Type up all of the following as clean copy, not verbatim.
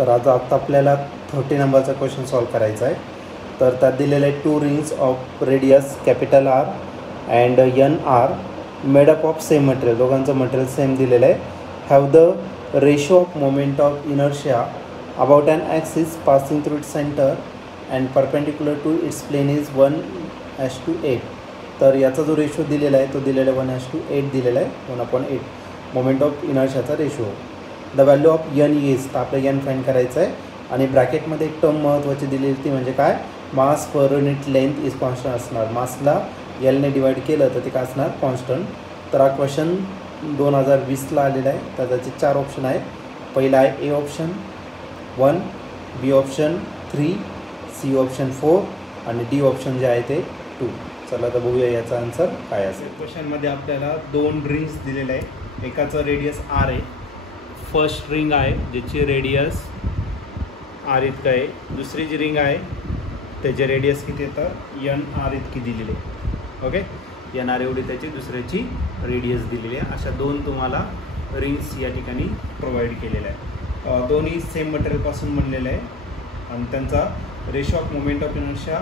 तर आता आपल्याला 30 नंबरचा क्वेश्चन सॉल्व करायचा आहे. तर त्यात दिलेलं आहे 2 rings of radius capital R and NR made up of same material. दोघांचं मटेरियल सेम दिलेलं आहे. Have the ratio of moment of inertia about an axis passing through its centre and perpendicular to its plane is 1:8. तर याचा जो ratio दिलेला आहे तो दिलेला आहे 1:8 दिलेला आहे. 1/8 मोमेंट ऑफ इनर्शियाचा ratio. The value of N is, तर आपल्याला N फाईंड करायचं आहे. आणि ब्रॅकेटमध्ये एक टर्म महत्त्वाची दिलेली ती म्हणजे काय, mass per unit length is constant असणार. मासला Lने डिवाइड केलं तर ते काय असणार, कॉन्स्टंट. तर हा क्वेश्चन 2020ला आलेला आहे. तर त्याचे 4 ऑप्शन आहे. पहिला आहे A option 1, B option 3, C option 4 आणि D ऑप्शन जे आहे ते 2. चला तर बघूया याचा आन्सर काय असेल. क्वेश्चनमध्ये आपल्याला 2 रिंग्स दिलेले आहे. एकाचं रेडियस R आहे. फर्स्ट रिंग आहे ज्याची रेडियस R इतकं आहे. दुसरी जी रिंग आहे त्याचे रेडियस किती येतं, NR इतकी दिलेली आहे. ओके, NR एवढी त्याची दुसऱ्याची रेडियस दिलेली आहे. अशा 2 तुम्हाला रिंग्स या ठिकाणी प्रोव्हाइड केलेल्या आहे. दोन्ही सेम मटेरियलपासून बनलेले आहे आणि त्यांचा ratio of moment of inertia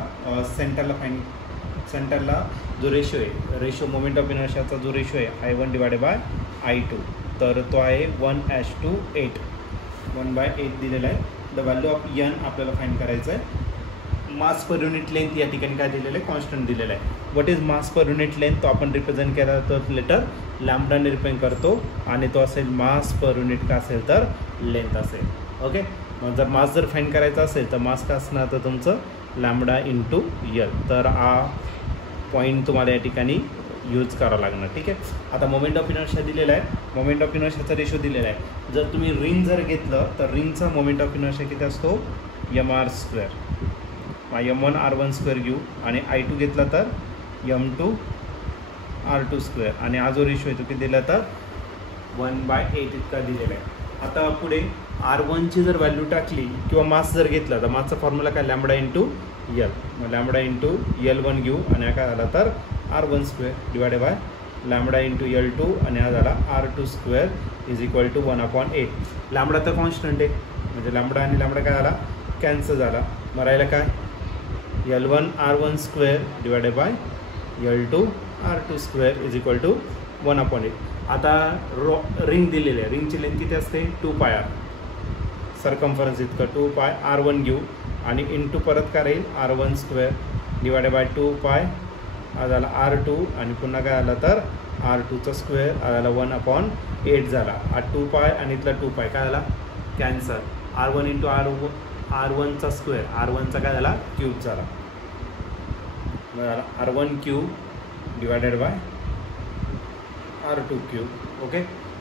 सेंटरला जो रेशो आहे, रेशो मोमेंट ऑफ इनर्शियाचा जो रेशो आहे I1/I2, तर तो आहे 1:8. 1/8 दिलेला आहे. द व्हॅल्यू ऑफ N आपल्याला फाइंड करायचं आहे. मास पर युनिट लेंथ या ठिकाणी काय दिलेलं आहे, कॉन्स्टंट दिलेलं आहे. What is mass per unit length, तो आपण रिप्रेझेंट केला तर लेटर लॅम्बडाने रिप्रेझेंट करतो आणि तो असेल मास पर युनिट का असेल तर लेंथ असेल. ओके, मग जर मास जर फाइंड करायचा असेल तर मास का असणार तर तुमचं लॅम्बडा इंटू L. तर हा पॉईंट तुम्हाला या ठिकाणी यूज करावं लागणार. ठीक आहे. आता मोमेंट ऑफ इनर्शिया दिलेला आहे. मोमेंट ऑफ इनर्शियाचा रेशो दिलेला आहे. जर तुम्ही रिंग जर घेतलं तर रिंगचा मोमेंट ऑफ इनर्शिया किती असतो, mr². M1 R1² घेऊ आणि I2 घेतला तर M2 R2² आणि हा जो रेशो आहे तो किती दिला तर 1/8 इतका दिलेला आहे. आता पुढे R1ची जर व्हॅल्यू टाकली किंवा मास जर घेतला तर मासचा फॉर्म्युला काय, लॅम्बडा इंटू L. मग लॅम्बडा इंटू L1 घेऊ आणि हा काय झाला तर R1² divided bye lambda into L2 आणि हा झाला R2² is equal to 1/8. Lambda तर कॉन्स्टंट आहे म्हणजे लॅम्बडा आणि लॅम्बडा काय झाला, कॅन्सल झाला. मग राहिला काय, L1 R1² divided by L2 R2² is equal to 1/8. आता रिंग दिलेली आहे. रिंगची लेंथ किती असते, 2πr. सर्कम्फरन्स इतकं 2πr1 घेऊ आणि इंटू परत काय राहील R1² डिवायडेड बाय 2π हा झाला R2 आणि पुन्हा काय आला तर R2² झाला 1/8 झाला. हा 2π आणि इथला 2π काय झाला, कॅन्सल. R1 इंटू R1² R1चा काय झाला, क्यूब झाला. R1³ divided by R2³. Okay,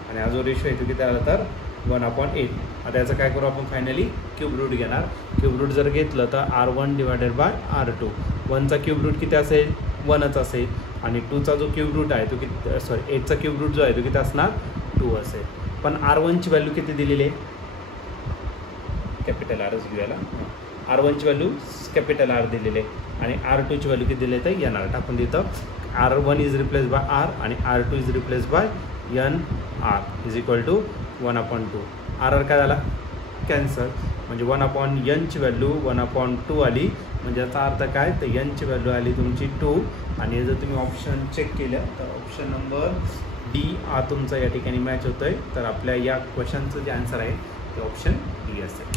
आणि हा जो रेशो आहे तो किती आला तर 1/8. आता याचं काय करू आपण, फायनली क्यूब रूट घेणार. क्यूब रूट जर घेतलं तर R1 डिवायडेड बाय R2. 1चा क्यूब रूट किती असेल, 1च असेल आणि 2चा जो क्यूब रूट आहे तो किती, 8चा क्यूब रूट जो आहे तो किती असणार, 2 असेल. पण R1ची व्हॅल्यू किती दिलेली आहे, कॅपिटल Rच घेऊयाला. R1ची व्हॅल्यू कॅपिटल R दिलेली आहे आणि R2ची व्हॅल्यू किती दिली तर NR टाकून देतं. R1 is replace bye R आणि R2 is replace by NR is equal to 1/2. RR काय झाला, कॅन्सल. म्हणजे 1/Nची व्हॅल्यू 1/2 आली. म्हणजे याचा अर्थ काय, तर Nची व्हॅल्यू आली तुमची 2. आणि जर तुम्ही ऑप्शन चेक केलं तर ऑप्शन नंबर D हा तुमचा या ठिकाणी मॅच होतो आहे. तर आपल्या या क्वेश्चनचं जे आन्सर आहे ते ऑप्शन D असेल.